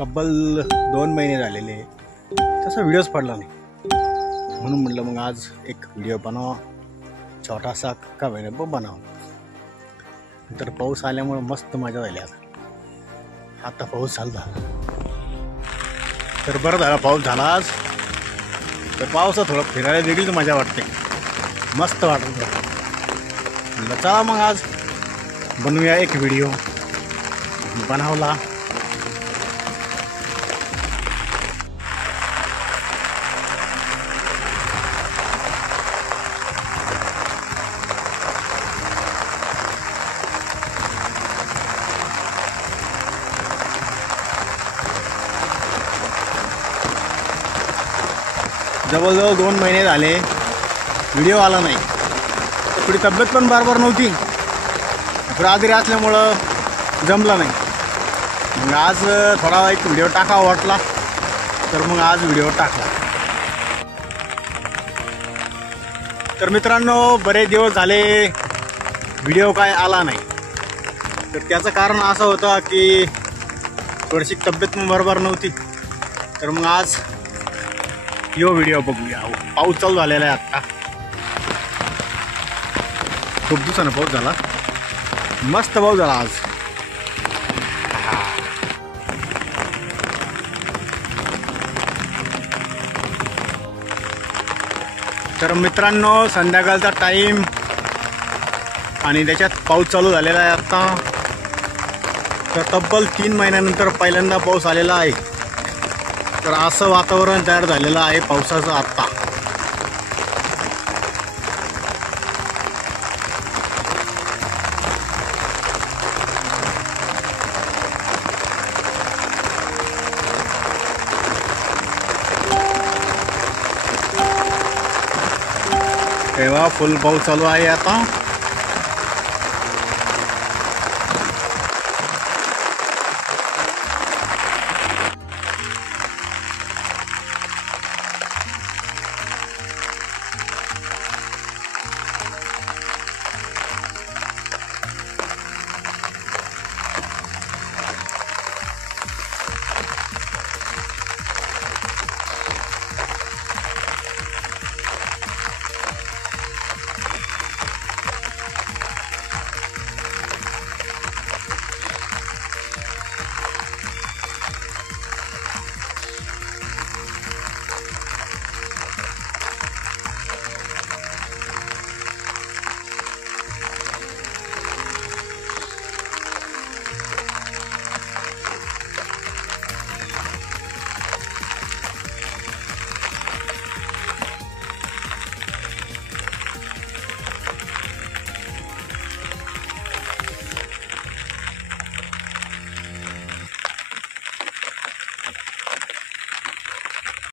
तब्बल 2 महिने झालेले तसा व्हिडिओच पडला नाही, म्हणून म्हटलं मग आज एक व्हिडिओ बनावा, छोटासा का होईना पण बनावा. नंतर पाऊस आल्यामुळे मस्त मजा झाली. आता पाऊस झाला तर बरं झाला, पाऊस झाला आज. तर पावसात थोडं फिरायला वेगळीच मजा वाटते, मस्त वाटत. चला मग आज बनवूया एक व्हिडिओ. बनवला जवळजवळ 2 महिने झाले व्हिडिओ आला नाही. थोडी तब्येत पण बरोबर नव्हती, थोडं आजारी असल्यामुळं जमलं नाही. मग आज थोडा एक व्हिडिओ टाकावा वाटला, तर मग आज व्हिडिओ टाकला. तर मित्रांनो, बरेच दिवस झाले व्हिडिओ काय आला नाही. तर त्याचं कारण असं होतं की थोडीशी तब्येत पण बरोबर नव्हती. तर मग आज यो व्हिडिओ बघूया. पाऊस चालू झालेला आहे आत्ता, खूप दिवसानं पाऊस झाला, मस्त पाऊस झाला आज. तर मित्रांनो, संध्याकाळचा टाईम आणि त्याच्यात पाऊस चालू झालेला आहे आत्ता. तर तब्बल 3 महिन्यानंतर पहिल्यांदा पाऊस आलेला आहे. तर असं वातावरण तयार झालेलं आहे पावसाचं आत्ता. तेव्हा फुल पाऊस चालू आहे आता.